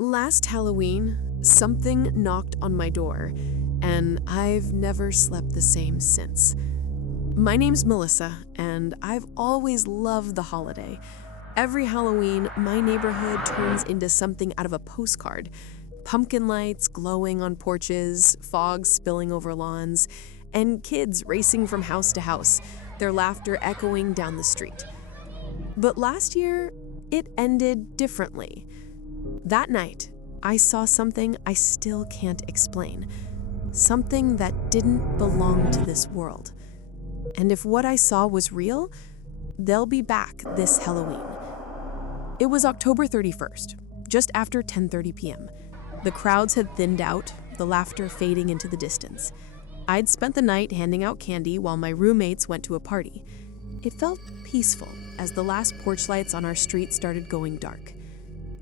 Last Halloween, something knocked on my door, and I've never slept the same since. My name's Melissa, and I've always loved the holiday. Every Halloween, my neighborhood turns into something out of a postcard. Pumpkin lights glowing on porches, fog spilling over lawns, and kids racing from house to house, their laughter echoing down the street. But last year, it ended differently. That night, I saw something I still can't explain. Something that didn't belong to this world. And if what I saw was real, they'll be back this Halloween. It was October 31st, just after 10:30 p.m. The crowds had thinned out, the laughter fading into the distance. I'd spent the night handing out candy while my roommates went to a party. It felt peaceful as the last porch lights on our street started going dark.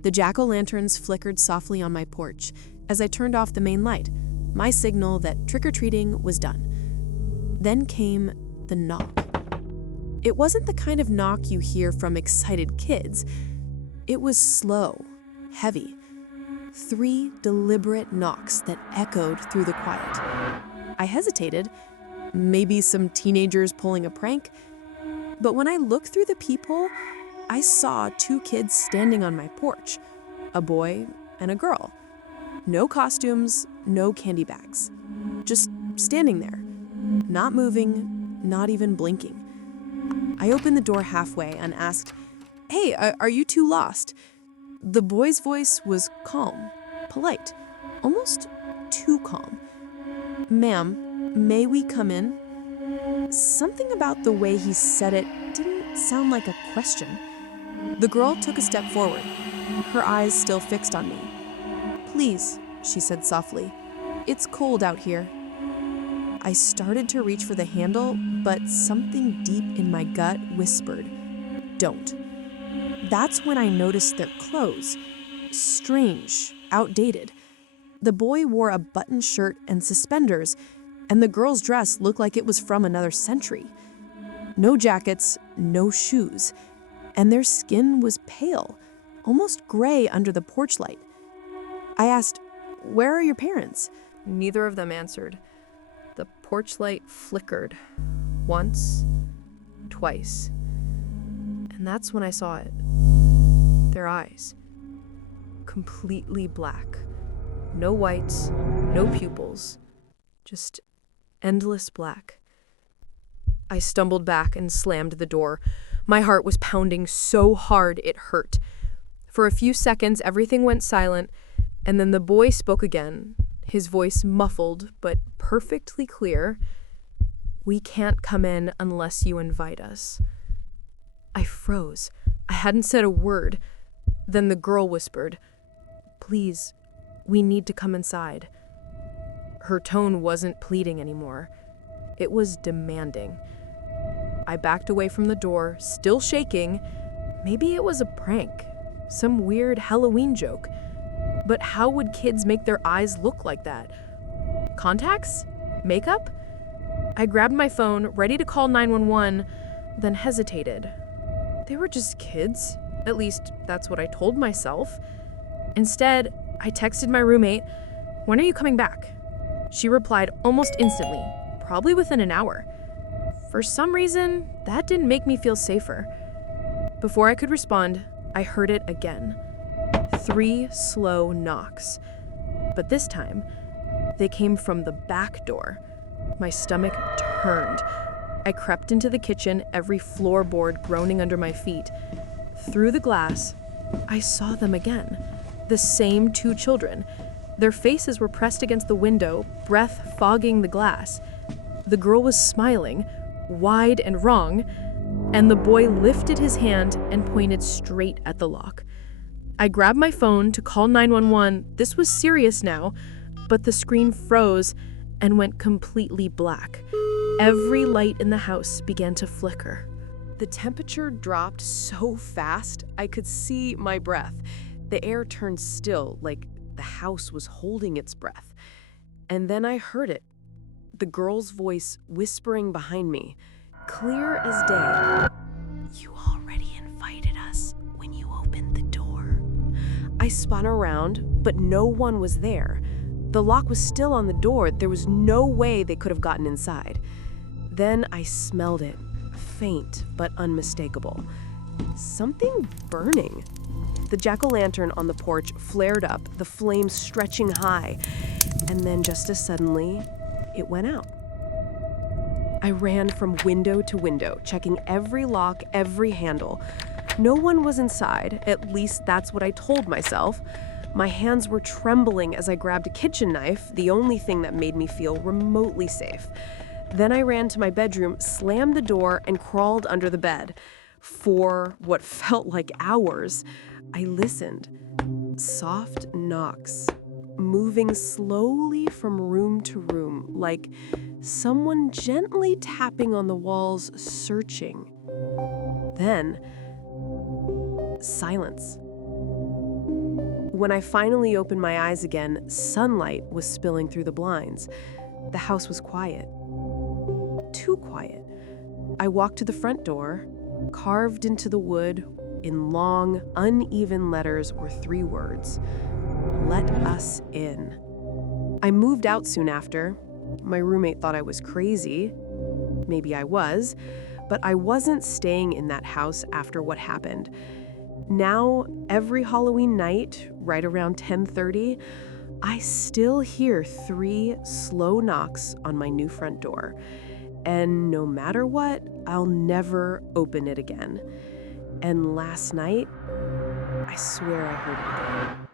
The jack-o'-lanterns flickered softly on my porch as I turned off the main light, my signal that trick-or-treating was done. Then came the knock. It wasn't the kind of knock you hear from excited kids. It was slow, heavy. 3 deliberate knocks that echoed through the quiet. I hesitated, maybe some teenagers pulling a prank, but when I looked through the peephole, I saw 2 kids standing on my porch, a boy and a girl. No costumes, no candy bags. Just standing there, not moving, not even blinking. I opened the door halfway and asked, "Hey, are you 2 lost?" The boy's voice was calm, polite, almost too calm. "Ma'am, may we come in?" Something about the way he said it didn't sound like a question. The girl took a step forward, her eyes still fixed on me. "Please," she said softly, "it's cold out here." I started to reach for the handle, but something deep in my gut whispered, "Don't." That's when I noticed their clothes. Strange, outdated. The boy wore a button shirt and suspenders, and the girl's dress looked like it was from another century. No jackets, no shoes, and their skin was pale, almost gray under the porch light. I asked, "Where are your parents?" Neither of them answered. The porch light flickered, once, twice, and that's when I saw it. Their eyes, completely black. No whites, no pupils, just endless black. I stumbled back and slammed the door. My heart was pounding so hard it hurt. For a few seconds, everything went silent, and then the boy spoke again, his voice muffled but perfectly clear. "We can't come in unless you invite us." I froze. I hadn't said a word. Then the girl whispered, "Please, we need to come inside." Her tone wasn't pleading anymore. It was demanding. I backed away from the door, still shaking. Maybe it was a prank, some weird Halloween joke. But how would kids make their eyes look like that? Contacts? Makeup? I grabbed my phone, ready to call 911, then hesitated. They were just kids. At least, that's what I told myself. Instead, I texted my roommate, "When are you coming back?" She replied almost instantly, probably within an hour. For some reason, that didn't make me feel safer. Before I could respond, I heard it again. 3 slow knocks. But this time, they came from the back door. My stomach turned. I crept into the kitchen, every floorboard groaning under my feet. Through the glass, I saw them again. The same 2 children. Their faces were pressed against the window, breath fogging the glass. The girl was smiling, wide and wrong, and the boy lifted his hand and pointed straight at the lock. I grabbed my phone to call 911. This was serious now, but the screen froze and went completely black. Every light in the house began to flicker. The temperature dropped so fast, I could see my breath. The air turned still, like the house was holding its breath. And then I heard it, the girl's voice whispering behind me, clear as day. "You already invited us when you opened the door. I spun around, but no one was there. The lock was still on the door. There was no way they could have gotten inside. Then I smelled it, faint but unmistakable. Something burning. The jack-o'-lantern on the porch flared up, the flames stretching high, and then just as suddenly, it went out. I ran from window to window, checking every lock, every handle. No one was inside, at least that's what I told myself. My hands were trembling as I grabbed a kitchen knife, the only thing that made me feel remotely safe. Then I ran to my bedroom, slammed the door, and crawled under the bed. For what felt like hours, I listened. Soft knocks, moving slowly from room to room, like someone gently tapping on the walls, searching. Then, silence. When I finally opened my eyes again, sunlight was spilling through the blinds. The house was quiet. Too quiet. I walked to the front door. Carved into the wood, in long, uneven letters, were 3 words: "Let us in." I moved out soon after. My roommate thought I was crazy. Maybe I was, but I wasn't staying in that house after what happened. Now, every Halloween night, right around 10:30, I still hear 3 slow knocks on my new front door. And no matter what, I'll never open it again. And last night, I swear I heard it again.